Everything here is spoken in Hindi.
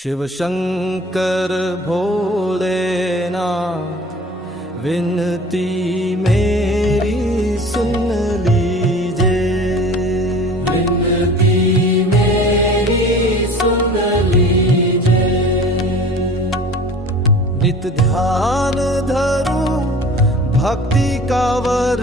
शिव शंकर भोलेनाथ विनती मेरी सुन लीजिए, विनती मेरी सुन लीजिए। नित ध्यान धरूं भक्ति का वर